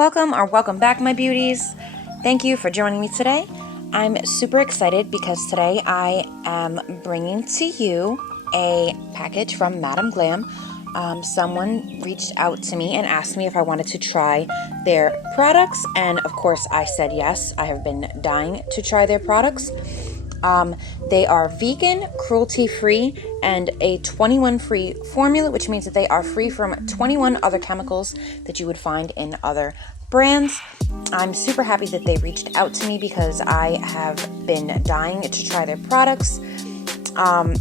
Welcome back, my beauties. Thank you for joining me today. I'm super excited because today I am bringing to you a package from Madam Glam. Someone reached out to me and asked me if I wanted to try their products, and of course I said yes. I have been dying to try their products. They are vegan, cruelty-free, and a 21-free formula, which means that they are free from 21 other chemicals that you would find in other brands. I'm super happy that they reached out to me because I have been dying to try their products,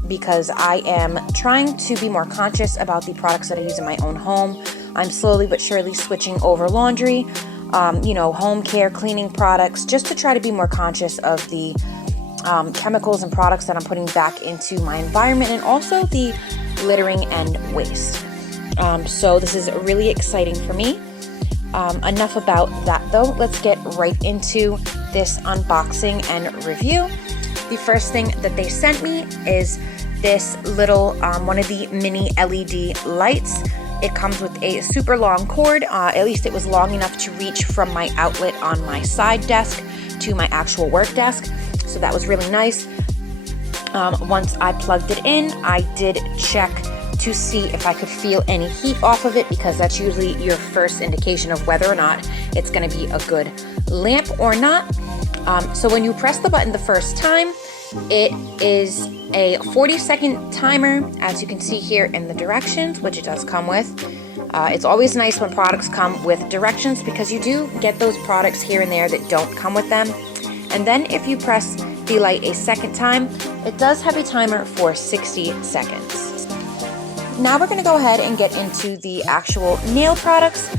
because I am trying to be more conscious about the products that I use in my own home. I'm slowly but surely switching over laundry, home care, cleaning products, just to try to be more conscious of the chemicals and products that I'm putting back into my environment, and also the littering and waste. So this is really exciting for me. Enough about that though. Let's get right into this unboxing and review. The first thing that they sent me is this little one of the mini LED lights. It comes with a super long cord. At least it was long enough to reach from my outlet on my side desk to my actual work desk. So that was really nice. Once I plugged it in, I did check to see if I could feel any heat off of it, because that's usually your first indication of whether or not it's going to be a good lamp or not. So when you press the button the first time, it is a 40-second timer, as you can see here in the directions, which it does come with. It's always nice when products come with directions, because you do get those products here and there that don't come with them. And then if you press the light a second time, it does have a timer for 60 seconds. Now we're going to go ahead and get into the actual nail products.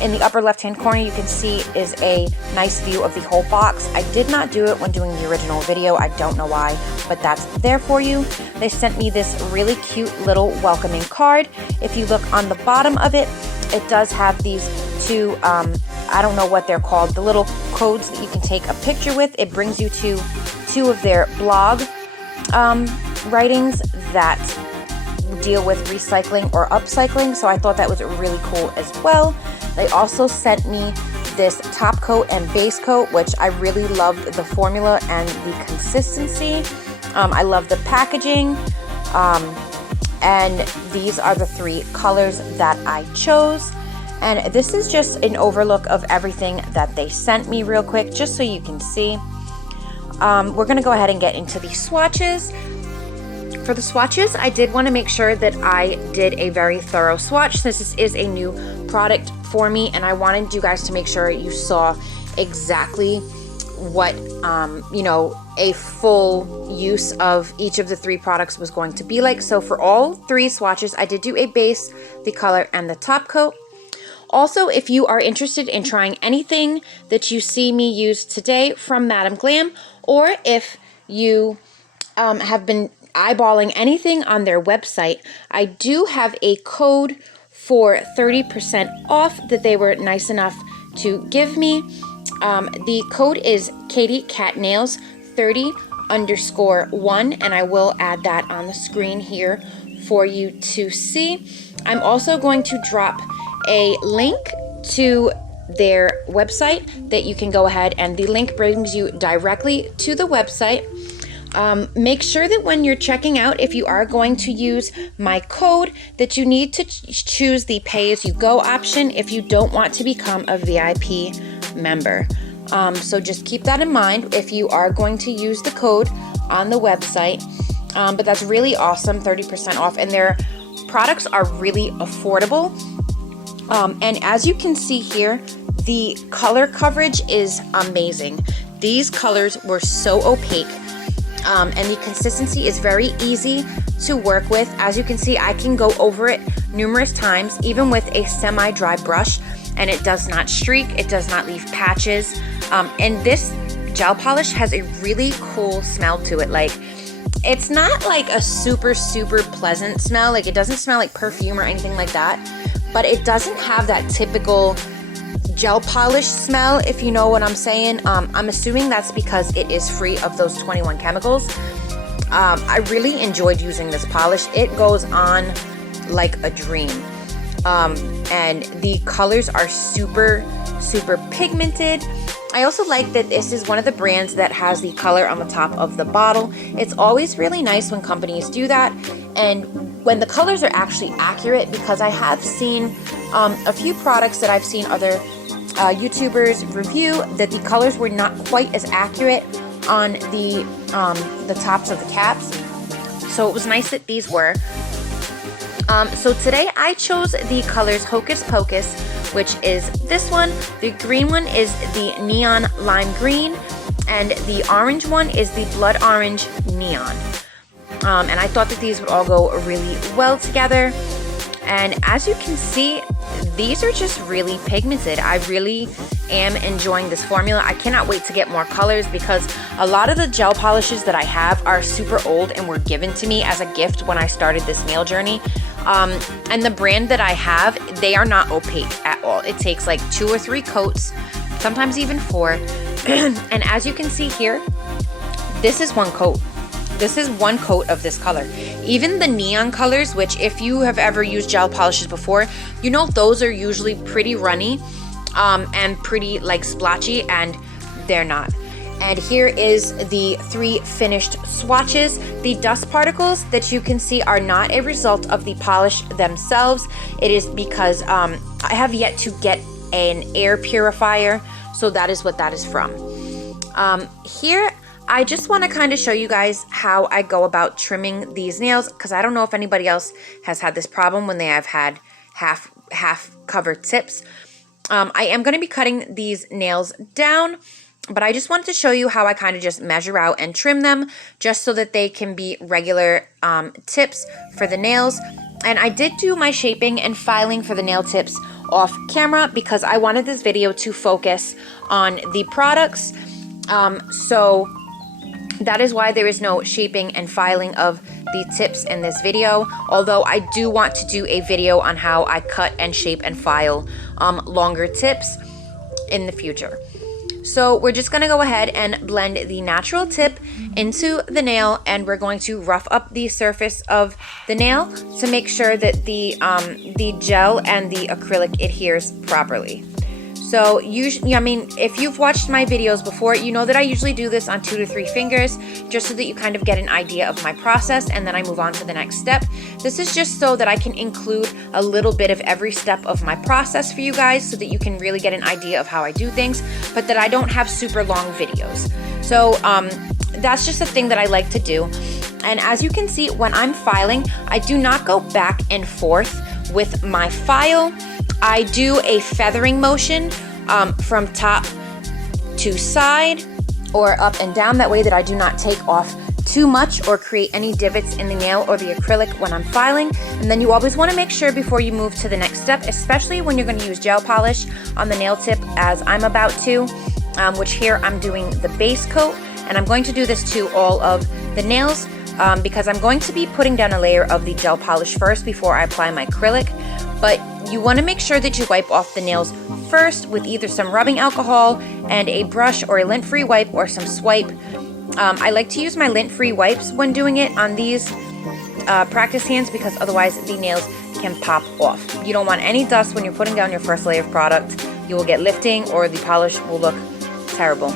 In the upper left-hand corner, you can see is a nice view of the whole box. I did not do it when doing the original video. I don't know why, but that's there for you. They sent me this really cute little welcoming card. If you look on the bottom of it, it does have these two, I don't know what they're called, the little codes that you can take a picture with. It brings you to two of their blog writings that deal with recycling or upcycling, so I thought that was really cool as well. They also sent me this top coat and base coat, which I really loved the formula and the consistency. I love the packaging, and these are the three colors that I chose. And this is just an overlook of everything that they sent me real quick, just so you can see. We're going to go ahead and get into the swatches. For the swatches, I did want to make sure that I did a very thorough swatch. This is a new product for me, and I wanted you guys to make sure you saw exactly what, a full use of each of the three products was going to be like. So for all three swatches, I did do a base, the color, and the top coat. Also, if you are interested in trying anything that you see me use today from Madam Glam, or if you have been eyeballing anything on their website, I do have a code for 30% off that they were nice enough to give me. The code is katiecatnails 30_1, and I will add that on the screen here for you to see. I'm also going to drop a link to their website that you can go ahead, and the link brings you directly to the website. Make sure that when you're checking out, if you are going to use my code, that you need to choose the pay-as-you-go option if you don't want to become a VIP member. So just keep that in mind if you are going to use the code on the website. But that's really awesome, 30% off, and their products are really affordable. And as you can see here, the color coverage is amazing. These colors were so opaque. And the consistency is very easy to work with. As you can see, I can go over it numerous times, even with a semi-dry brush, and it does not streak, it does not leave patches. And this gel polish has a really cool smell to it. Like, it's not like a super pleasant smell. Like, it doesn't smell like perfume or anything like that, but it doesn't have that typical gel polish smell, if you know what I'm saying. I'm assuming that's because it is free of those 21 chemicals. I really enjoyed using this polish. It goes on like a dream. and the colors are super pigmented. I also like that this is one of the brands that has the color on the top of the bottle. It's always really nice when companies do that, and when the colors are actually accurate, because I have seen a few products that I've seen other YouTubers review that the colors were not quite as accurate on the tops of the caps. So it was nice that these were. So today I chose the colors Hocus Pocus, which is this one. The green one is the neon lime green, and the orange one is the blood orange neon. And I thought that these would all go really well together. And as you can see, these are just really pigmented. I really am enjoying this formula. I cannot wait to get more colors, because a lot of the gel polishes that I have are super old and were given to me as a gift when I started this nail journey. And the brand that I have, they are not opaque at all. It takes like 2 or 3 coats, sometimes even 4. And as you can see here, this is one coat. This is one coat of this color. Even the neon colors, which if you have ever used gel polishes before, you know those are usually pretty runny and pretty like splotchy, and they're not. And here is the 3 finished swatches. The dust particles that you can see are not a result of the polish themselves. It is because I have yet to get an air purifier, so that is what that is from. Here, I just want to kind of show you guys how I go about trimming these nails, because I don't know if anybody else has had this problem when they have had half covered tips. I am going to be cutting these nails down, but I just wanted to show you how I kind of just measure out and trim them, just so that they can be regular tips for the nails. And I did do my shaping and filing for the nail tips off camera, because I wanted this video to focus on the products. So that is why there is no shaping and filing of the tips in this video, although I do want to do a video on how I cut and shape and file longer tips in the future. So we're just going to go ahead and blend the natural tip into the nail, and we're going to rough up the surface of the nail to make sure that the gel and the acrylic adheres properly. So usually, I mean, if you've watched my videos before, you know that I usually do this on 2 to 3 fingers, just so that you kind of get an idea of my process, and then I move on to the next step. This is just so that I can include a little bit of every step of my process for you guys, so that you can really get an idea of how I do things, but that I don't have super long videos. So that's just a thing that I like to do. And as you can see, when I'm filing, I do not go back and forth with my file. I do a feathering motion from top to side or up and down, that way that I do not take off too much or create any divots in the nail or the acrylic when I'm filing. And then you always want to make sure before you move to the next step, especially when you're going to use gel polish on the nail tip, as I'm about to, which here I'm doing the base coat, and I'm going to do this to all of the nails, because I'm going to be putting down a layer of the gel polish first before I apply my acrylic. But you want to make sure that you wipe off the nails first with either some rubbing alcohol and a brush, or a lint-free wipe, or some swipe. I like to use my lint-free wipes when doing it on these practice hands, because otherwise the nails can pop off. You don't want any dust when you're putting down your first layer of product. You will get lifting, or the polish will look terrible.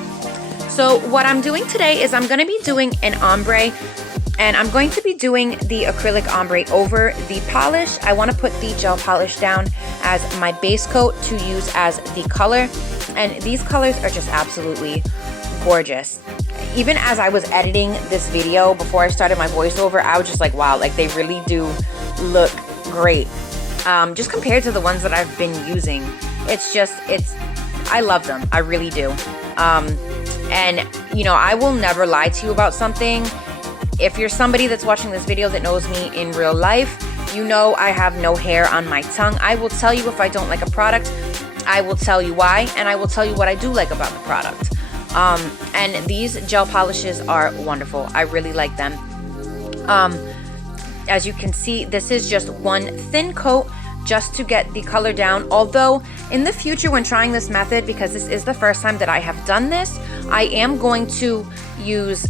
So what I'm doing today is I'm going to be doing an ombre, and I'm going to be doing the acrylic ombre over the polish. I want to put the gel polish down as my base coat to use as the color, and these colors are just absolutely gorgeous. Even as I was editing this video before I started my voiceover, I was just like, wow, like they really do look great. Just compared to the ones that I've been using, I love them. I really do. And you know, I will never lie to you about something. If you're somebody that's watching this video that knows me in real life, you know I have no hair on my tongue. I will tell you if I don't like a product. I will tell you why, and I will tell you what I do like about the product. And these gel polishes are wonderful. I really like them. As you can see, this is just one thin coat just to get the color down. Although in the future, when trying this method, because this is the first time that I have done this, I am going to use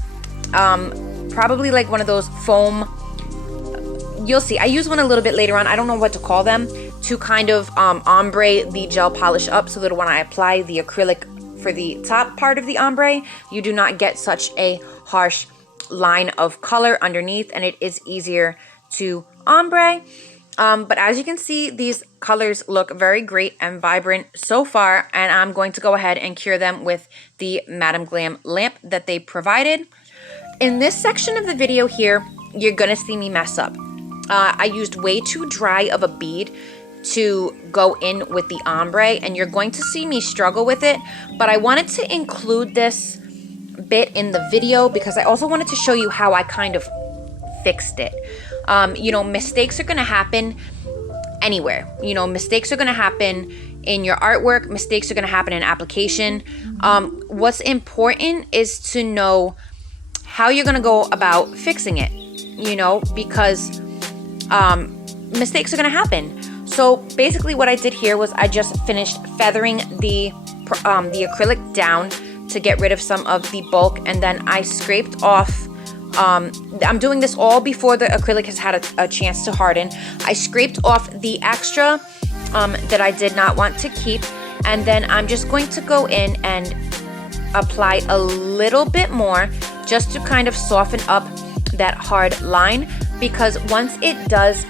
probably like one of those foam, you'll see, I use one a little bit later on, I don't know what to call them, to kind of ombre the gel polish up, so that when I apply the acrylic for the top part of the ombre, you do not get such a harsh line of color underneath, and it is easier to ombre. But as you can see, these colors look very great and vibrant so far, and I'm going to go ahead and cure them with the Madam Glam lamp that they provided. In this section of the video here, you're gonna see me mess up. I used way too dry of a bead to go in with the ombre, and you're going to see me struggle with it, but I wanted to include this bit in the video because I also wanted to show you how I kind of fixed it. You know, mistakes are gonna happen anywhere. You know, mistakes are gonna happen in your artwork, mistakes are gonna happen in application. What's important is to know how you're gonna go about fixing it, you know, because mistakes are gonna happen. So basically what I did here was I just finished feathering the acrylic down to get rid of some of the bulk, and then I scraped off, I'm doing this all before the acrylic has had a chance to harden. I scraped off the extra that I did not want to keep, and then I'm just going to go in and apply a little bit more just to kind of soften up that hard line, because once it does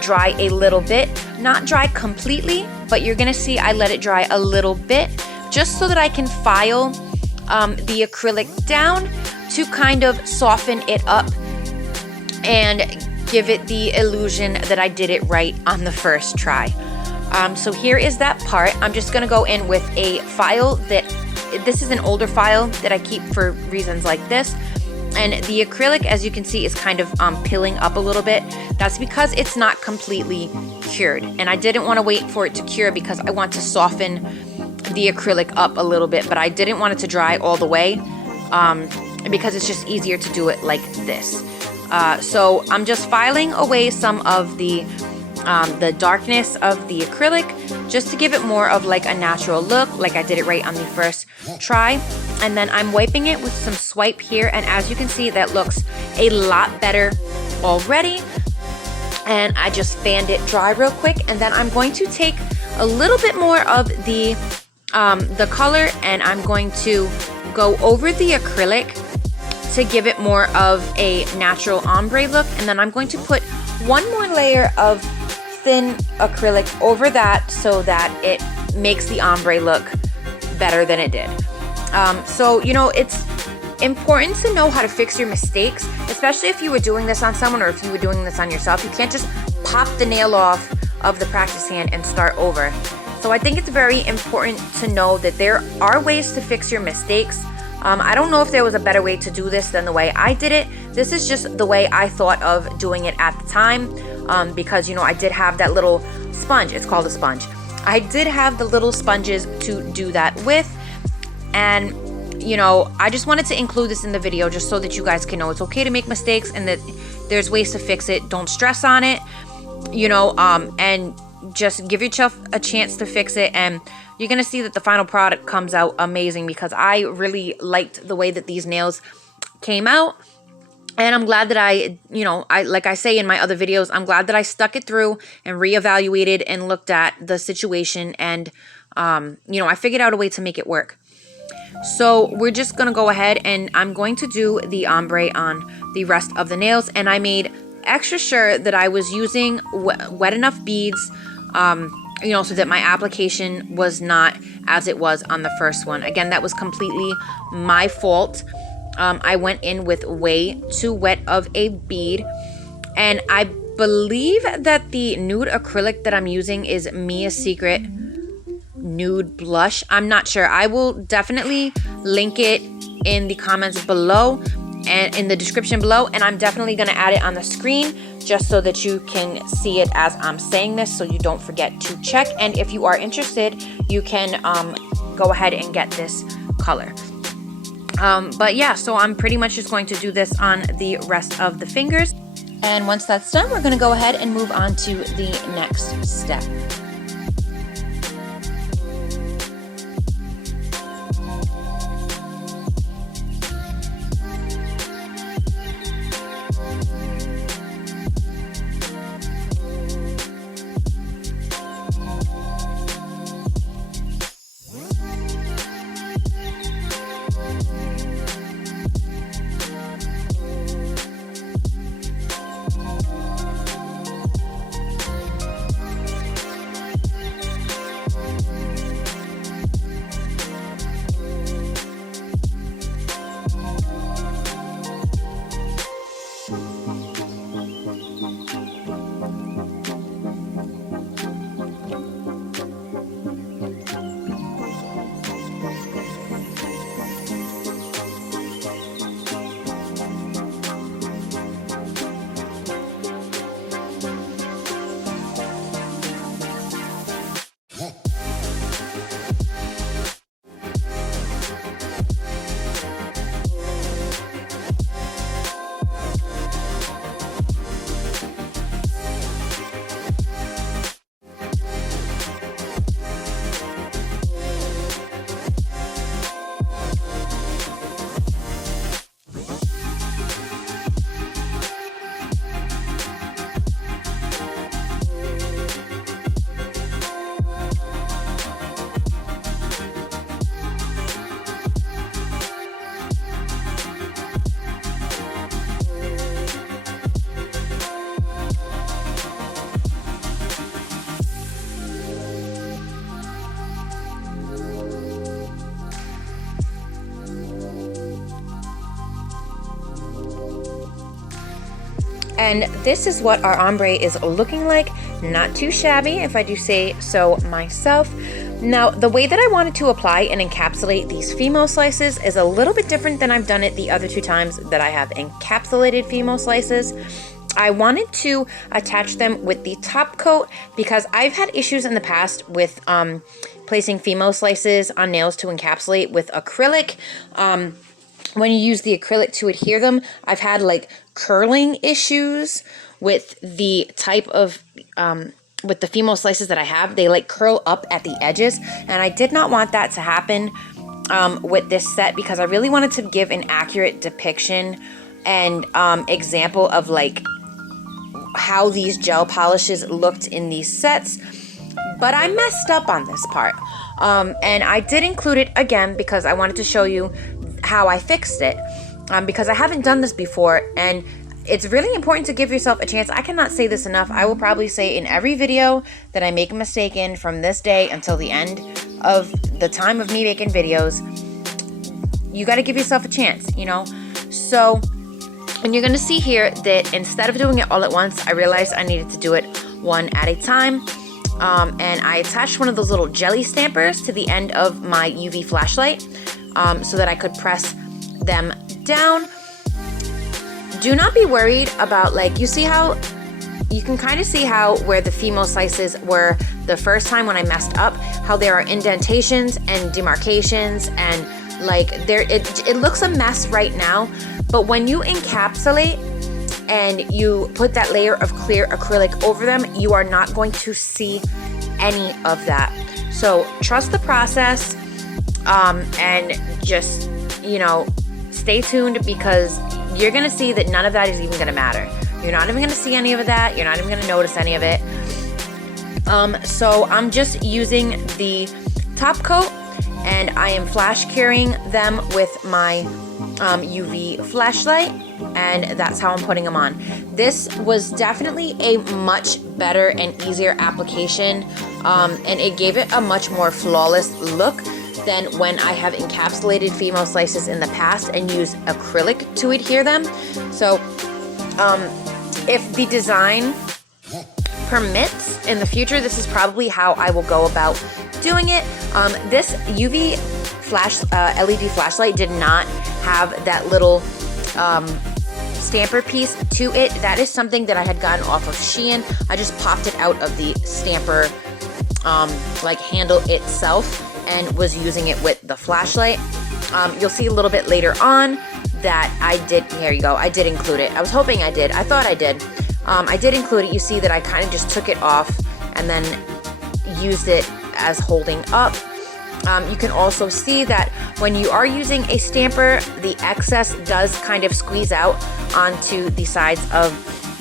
dry a little bit, not dry completely, but you're gonna see I let it dry a little bit just so that I can file the acrylic down to kind of soften it up and give it the illusion that I did it right on the first try. So here is that part. I'm just gonna go in with a file this is an older file that I keep for reasons like this. And the acrylic, as you can see, is kind of pilling up a little bit. That's because it's not completely cured. And I didn't want to wait for it to cure because I want to soften the acrylic up a little bit, but I didn't want it to dry all the way because it's just easier to do it like this. So I'm just filing away some of the darkness of the acrylic just to give it more of like a natural look, like I did it right on the first try. And then I'm wiping it with some swipe here, and as you can see, that looks a lot better already. And I just fanned it dry real quick, and then I'm going to take a little bit more of the color, and I'm going to go over the acrylic to give it more of a natural ombre look. And then I'm going to put one more layer of thin acrylic over that so that it makes the ombre look better than it did. So, you know, it's important to know how to fix your mistakes, especially if you were doing this on someone or if you were doing this on yourself. You can't just pop the nail off of the practice hand and start over. So I think it's very important to know that there are ways to fix your mistakes. I don't know if there was a better way to do this than the way I did it. This is just the way I thought of doing it at the time, because, you know, I did have that little sponge. It's called a sponge. I did have the little sponges to do that with. And, you know, I just wanted to include this in the video just so that you guys can know it's okay to make mistakes and that there's ways to fix it. Don't stress on it, you know, and just give yourself a chance to fix it. And you're going to see that the final product comes out amazing, because I really liked the way that these nails came out. And I'm glad that I, you know, like I say in my other videos, I'm glad that I stuck it through and reevaluated and looked at the situation. And, you know, I figured out a way to make it work. So we're just going to go ahead and I'm going to do the ombre on the rest of the nails. And I made extra sure that I was using wet enough beads, you know, so that my application was not as it was on the first one. Again, that was completely my fault. I went in with way too wet of a bead. And I believe that the nude acrylic that I'm using is Mia's Secret Nude Blush. I'm not sure. I will definitely link it in the comments below and in the description below. And I'm definitely going to add it on the screen just so that you can see it as I'm saying this, so you don't forget to check. And if you are interested, you can go ahead and get this color. But yeah, so I'm pretty much just going to do this on the rest of the fingers. And once that's done, we're going to go ahead and move on to the next step. And this is what our ombre is looking like. Not too shabby, if I do say so myself. Now, the way that I wanted to apply and encapsulate these Fimo slices is a little bit different than I've done it the other 2 times that I have encapsulated Fimo slices. I wanted to attach them with the top coat because I've had issues in the past with placing Fimo slices on nails to encapsulate with acrylic. When you use the acrylic to adhere them, I've had like curling issues with the type of with the Fimo slices that I have. They like curl up at the edges, and I did not want that to happen with this set because I really wanted to give an accurate depiction and example of like how these gel polishes looked in these sets. But I messed up on this part, and I did include it again because I wanted to show you how I fixed it, because I haven't done this before, and it's really important to give yourself a chance. I cannot say this enough. I will probably say in every video that I make a mistake in from this day until the end of the time of me making videos. You got to give yourself a chance, you know? So, and you're going to see here that instead of doing it all at once, I realized I needed to do it one at a time. And I attached one of those little jelly stampers to the end of my UV flashlight so that I could press them down. Do not be worried about, like, you see how you can kind of see how where the Fimo slices were the first time when I messed up, how there are indentations and demarcations, and like it looks a mess right now, but when you encapsulate and you put that layer of clear acrylic over them, you are not going to see any of that. So trust the process, and just, you know, stay tuned, because you're gonna see that none of that is even gonna matter. You're not even gonna see any of that. You're not even gonna notice any of it. So I'm just using the top coat, and I am flash curing them with my UV flashlight, and that's how I'm putting them on. This was definitely a much better and easier application, and it gave it a much more flawless look than when I have encapsulated Fimo slices in the past and used acrylic to adhere them. So if the design permits in the future, this is probably how I will go about doing it. This UV flash LED flashlight did not have that little stamper piece to it. That is something that I had gotten off of Shein. I just popped it out of the stamper like handle itself and was using it with the flashlight. You'll see a little bit later on that I did, here you go, I did include it. I was hoping I did. I thought I did. I did include it. You see that I kind of just took it off and then used it as holding up. You can also see that when you are using a stamper, the excess does kind of squeeze out onto the sides of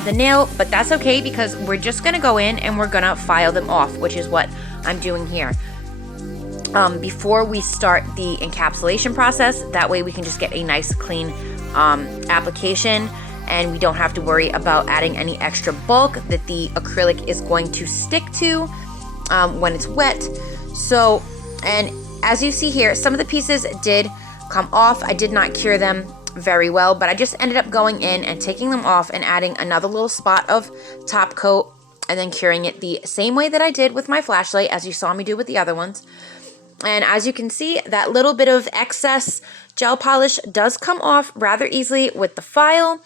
the nail, but that's okay because we're just gonna go in and we're gonna file them off, which is what I'm doing here. Before we start the encapsulation process, that way we can just get a nice clean application, and we don't have to worry about adding any extra bulk that the acrylic is going to stick to when it's wet. So, and as you see here, some of the pieces did come off. I did not cure them very well, but I just ended up going in and taking them off and adding another little spot of top coat and then curing it the same way that I did with my flashlight, as you saw me do with the other ones. And as you can see, that little bit of excess gel polish does come off rather easily with the file.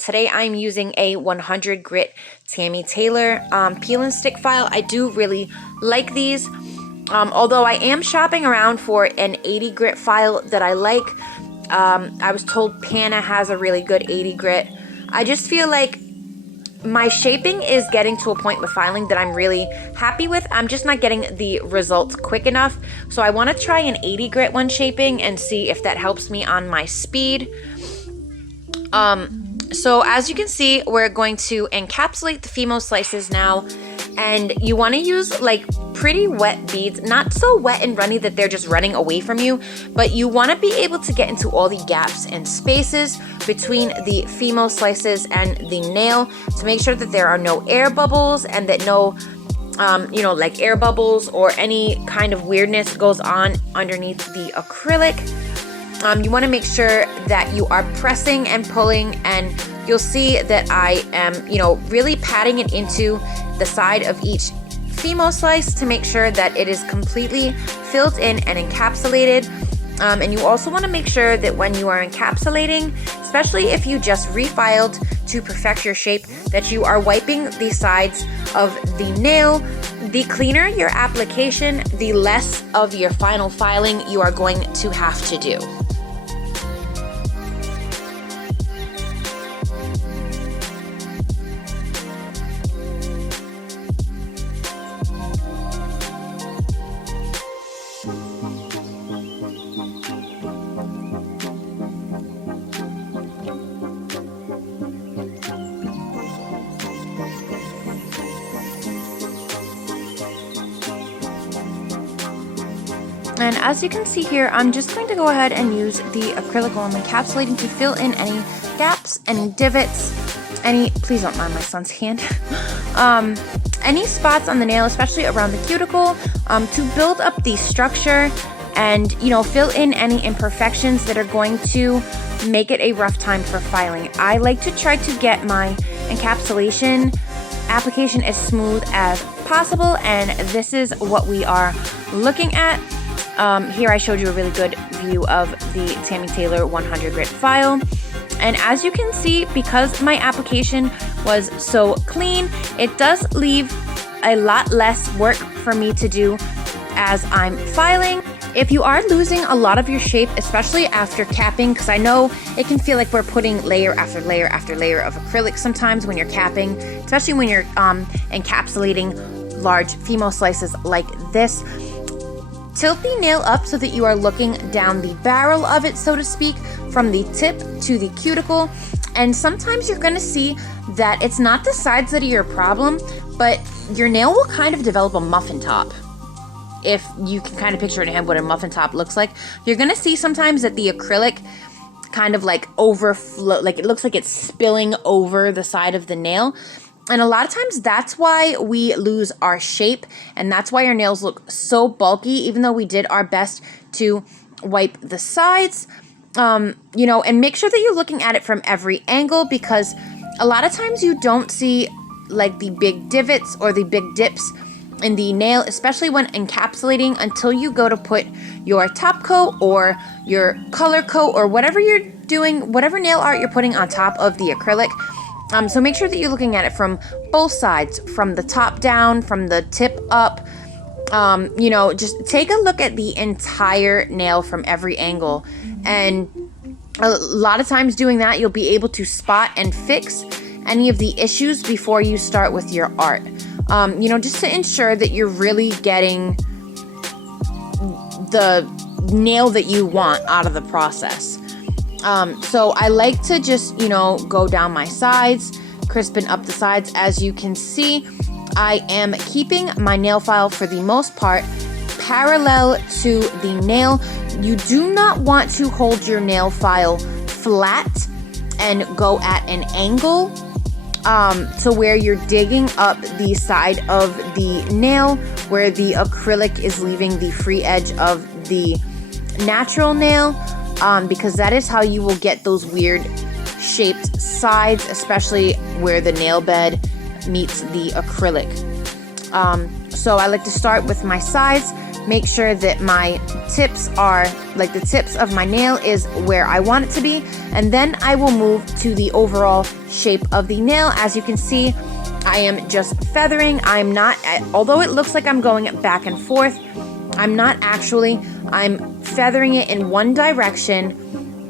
Today I'm using a 100 grit Tammy Taylor peel and stick file. I do really like these. Although I am shopping around for an 80 grit file that I like. I was told Pana has a really good 80 grit. I just feel like my shaping is getting to a point with filing that I'm really happy with. I'm just not getting the results quick enough. So I want to try an 80 grit one shaping and see if that helps me on my speed. So as you can see, we're going to encapsulate the Fimo slices now. And you want to use like pretty wet beads, not so wet and runny that they're just running away from you, but you want to be able to get into all the gaps and spaces between the Fimo slices and the nail to make sure that there are no air bubbles and that no, you know, like air bubbles or any kind of weirdness goes on underneath the acrylic. You want to make sure that you are pressing and pulling and you'll see that I am, really patting it into the side of each Fimo slice to make sure that it is completely filled in and encapsulated. And you also want to make sure that when you are encapsulating, especially if you just refiled to perfect your shape, that you are wiping the sides of the nail. The cleaner your application, the less of your final filing you are going to have to do. And as you can see here, I'm just going to go ahead and use the Acrylic Ombre encapsulating to fill in any gaps, any divots, please don't mind my son's hand, any spots on the nail, especially around the cuticle, to build up the structure and, fill in any imperfections that are going to make it a rough time for filing. I like to try to get my encapsulation application as smooth as possible, and this is what we are looking at. Here I showed you a really good view of the Tammy Taylor 100 grit file. And as you can see, because my application was so clean, it does leave a lot less work for me to do as I'm filing. If you are losing a lot of your shape, especially after capping, because I know it can feel like we're putting layer after layer after layer of acrylic sometimes when you're capping, especially when you're encapsulating large Fimo slices like this. Tilt the nail up so that you are looking down the barrel of it, so to speak, from the tip to the cuticle. And sometimes you're going to see that it's not the sides that are your problem, but your nail will kind of develop a muffin top. If you can kind of picture in your head what a muffin top looks like, you're going to see sometimes that the acrylic kind of like overflow, like it looks like it's spilling over the side of the nail. And a lot of times that's why we lose our shape, and that's why our nails look so bulky, even though we did our best to wipe the sides, and make sure that you're looking at it from every angle, because a lot of times you don't see like the big divots or the big dips in the nail, especially when encapsulating, until you go to put your top coat or your color coat or whatever you're doing, whatever nail art you're putting on top of the acrylic. So make sure that you're looking at it from both sides, from the top down, from the tip up. Just take a look at the entire nail from every angle. And a lot of times doing that, you'll be able to spot and fix any of the issues before you start with your art. Just to ensure that you're really getting the nail that you want out of the process. So I like to just, go down my sides, crispen up the sides. As you can see, I am keeping my nail file for the most part parallel to the nail. You do not want to hold your nail file flat and go at an angle to where you're digging up the side of the nail where the acrylic is leaving the free edge of the natural nail. Because that is how you will get those weird shaped sides, especially where the nail bed meets the acrylic. So I like to start with my sides, make sure that my tips are, like the tips of my nail is where I want it to be, and then I will move to the overall shape of the nail. As you can see, I am just feathering. I'm not, although it looks like I'm going back and forth, I'm not actually. I'm feathering it in one direction,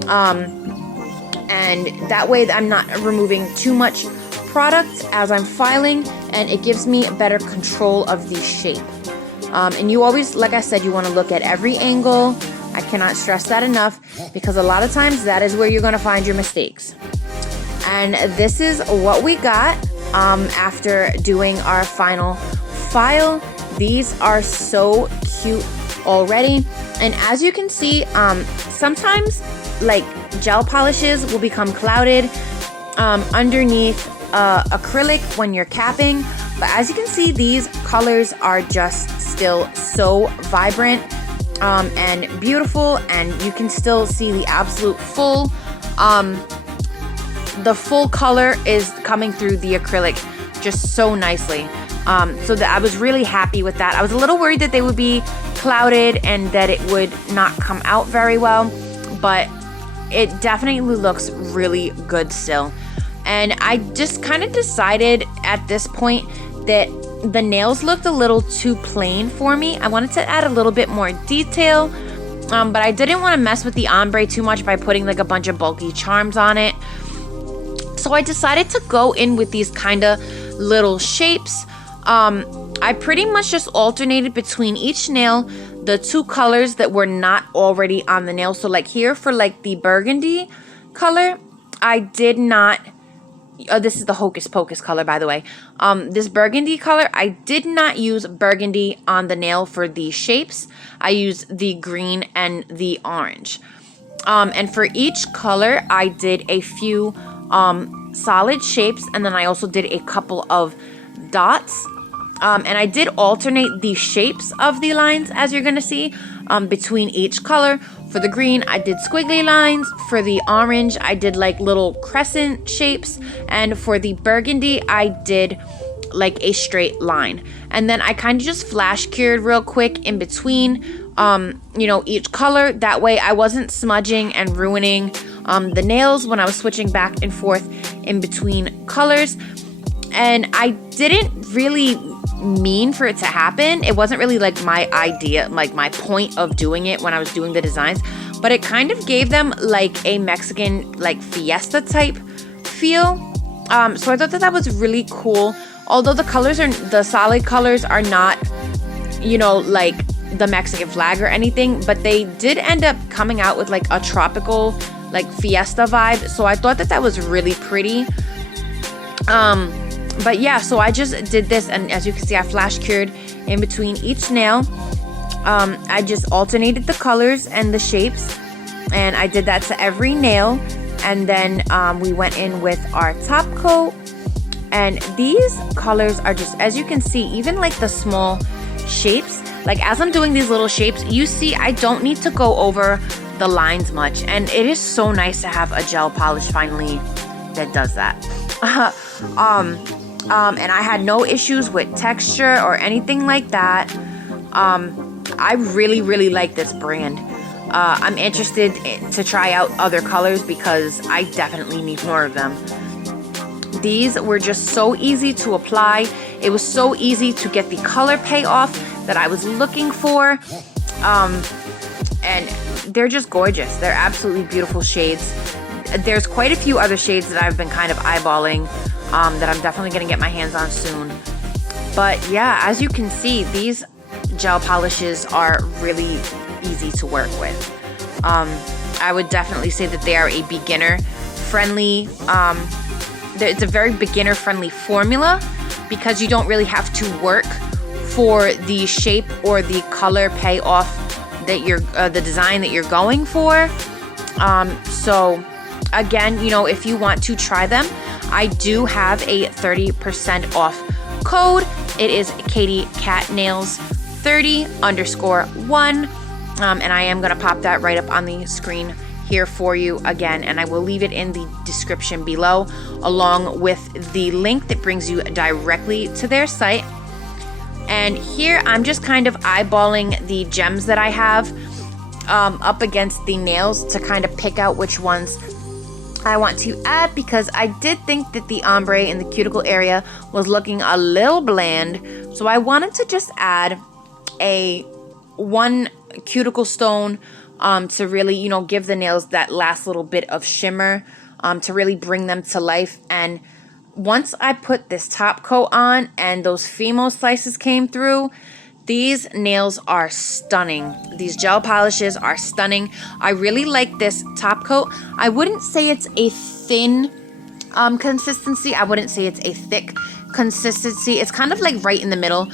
and that way I'm not removing too much product as I'm filing, and it gives me better control of the shape. And you always, like I said, you want to look at every angle. I cannot stress that enough, because a lot of times that is where you're going to find your mistakes. And this is what we got after doing our final file. These are so cute already. And as you can see, sometimes like gel polishes will become clouded underneath acrylic when you're capping, but as you can see, these colors are just still so vibrant and beautiful, and you can still see the absolute full the full color is coming through the acrylic just so nicely. So that I was really happy with that. I was a little worried that they would be clouded and that it would not come out very well, but it definitely looks really good still. And I just kind of decided at this point that the nails looked a little too plain for me. I wanted to add a little bit more detail, but I didn't want to mess with the ombre too much by putting like a bunch of bulky charms on it. So I decided to go in with these kind of little shapes. I pretty much just alternated between each nail the two colors that were not already on the nail. So like here for like the burgundy color, I did not, this is the Hocus Pocus color, by the way. This burgundy color, I did not use burgundy on the nail for the shapes. I used the green and the orange. And for each color, I did a few solid shapes, and then I also did a couple of dots. And I did alternate the shapes of the lines, as you're going to see, between each color. For the green, I did squiggly lines. For the orange, I did like little crescent shapes. And for the burgundy, I did like a straight line. And then I kind of just flash cured real quick in between, you know, each color. That way I wasn't smudging and ruining the nails when I was switching back and forth in between colors. And I didn't really mean for it to happen. It wasn't really like my idea, like my point of doing it when I was doing the designs, but it kind of gave them like a Mexican like fiesta type feel. So I thought that was really cool. Although the solid colors are not, you know, like the Mexican flag or anything, but they did end up coming out with like a tropical like fiesta vibe. So I thought that was really pretty. But yeah, so I just did this, and as you can see, I flash cured in between each nail. I just alternated the colors and the shapes, and I did that to every nail. And then we went in with our top coat, and these colors are just, as you can see, even like the small shapes, like as I'm doing these little shapes, you see I don't need to go over the lines much, and it is so nice to have a gel polish finally that does that. And I had no issues with texture or anything like that. I really like this brand. I'm interested to try out other colors because I definitely need more of them. These were just so easy to apply. It was so easy to get the color payoff that I was looking for. And they're just gorgeous. They're absolutely beautiful shades. There's quite a few other shades that I've been kind of eyeballing that I'm definitely going to get my hands on soon. But yeah, as you can see, these gel polishes are really easy to work with. I would definitely say that they are a beginner-friendly, it's a very beginner-friendly formula because you don't really have to work for the shape or the color payoff that you're, the design that you're going for. So again, you know, if you want to try them, I do have a 30% off code. It is katiecatnails 30_1. And I am going to pop that right up on the screen here for you again. And I will leave it in the description below, along with the link that brings you directly to their site. And here I'm just kind of eyeballing the gems that I have up against the nails to kind of pick out which ones I want to add, because I did think that the ombre in the cuticle area was looking a little bland. So I wanted to just add one cuticle stone to really, you know, give the nails that last little bit of shimmer, to really bring them to life. And once I put this top coat on and those Fimo slices came through, these nails are stunning. These gel polishes are stunning. I really like this top coat. I wouldn't say it's a thin consistency. I wouldn't say it's a thick consistency. It's kind of like right in the middle.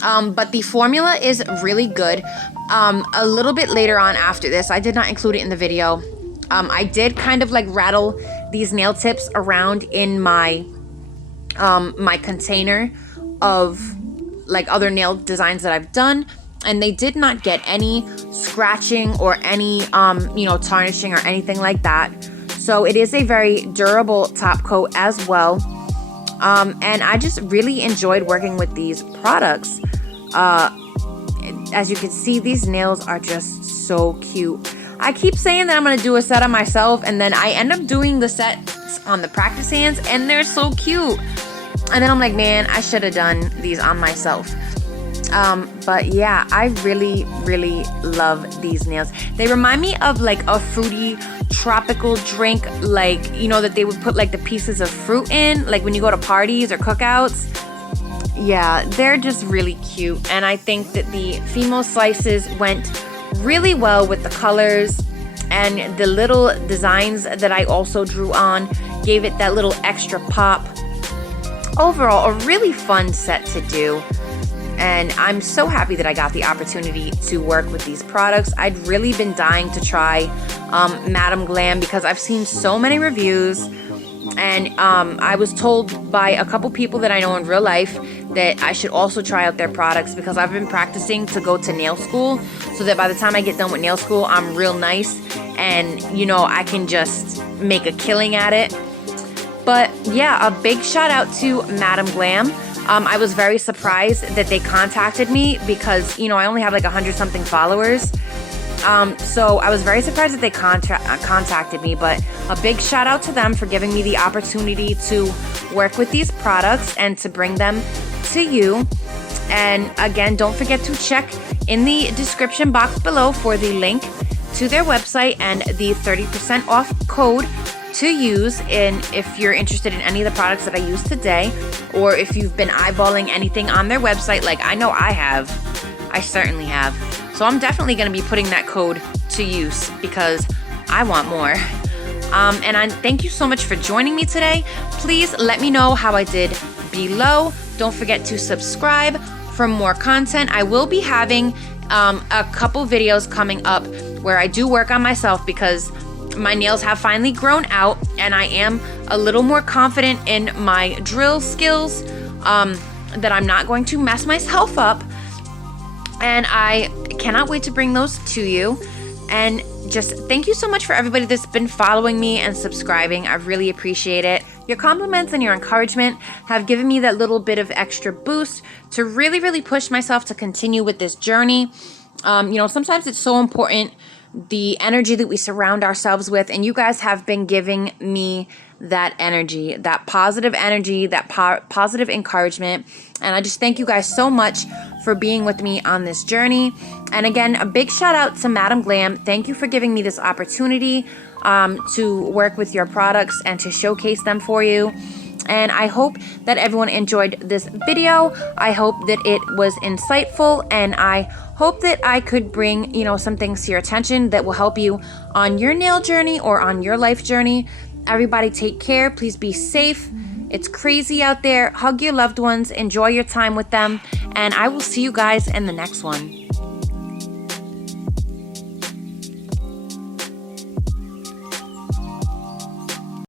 But the formula is really good. A little bit later on after this, I did not include it in the video. I did kind of like rattle these nail tips around in my my container of like other nail designs that I've done, and they did not get any scratching or any you know, tarnishing or anything like that. So it is a very durable top coat as well. And I just really enjoyed working with these products. As you can see, these nails are just so cute. I keep saying that I'm going to do a set on myself, and then I end up doing the sets on the practice hands, and they're so cute. And then I'm like, man, I should have done these on myself. But yeah, I really, really love these nails. They remind me of like a fruity tropical drink, like, you know, that they would put like the pieces of fruit in, like when you go to parties or cookouts. Yeah, they're just really cute. And I think that the Fimo slices went really well with the colors, and the little designs that I also drew on gave it that little extra pop. Overall, a really fun set to do. And I'm so happy that I got the opportunity to work with these products. I'd really been dying to try Madam Glam because I've seen so many reviews, and I was told by a couple people that I know in real life that I should also try out their products, because I've been practicing to go to nail school so that by the time I get done with nail school, I'm real nice and, you know, I can just make a killing at it. But yeah, a big shout out to Madam Glam. I was very surprised that they contacted me because, you know, I only have like 100 something followers. So I was very surprised that they contacted me, but a big shout out to them for giving me the opportunity to work with these products and to bring them to you. And again, don't forget to check in the description box below for the link to their website and the 30% off code to use if you're interested in any of the products that I used today, or if you've been eyeballing anything on their website like I know I have. I certainly have. So I'm definitely going to be putting that code to use because I want more. And I thank you so much for joining me today. Please let me know how I did below. Don't forget to subscribe for more content. I will be having a couple videos coming up where I do work on myself because my nails have finally grown out and I am a little more confident in my drill skills, that I'm not going to mess myself up. And I cannot wait to bring those to you. And just thank you so much for everybody that's been following me and subscribing. I really appreciate it. Your compliments and your encouragement have given me that little bit of extra boost to really, really push myself to continue with this journey. You know, sometimes it's so important, the energy that we surround ourselves with, and you guys have been giving me that energy, that positive energy, that positive encouragement. And I just thank you guys so much for being with me on this journey. And again, a big shout out to Madam Glam. Thank you for giving me this opportunity to work with your products and to showcase them for you. And I hope that everyone enjoyed this video. I hope that it was insightful, and I hope that I could bring, you know, some things to your attention that will help you on your nail journey or on your life journey. Everybody take care. Please be safe. It's crazy out there. Hug your loved ones. Enjoy your time with them. And I will see you guys in the next one.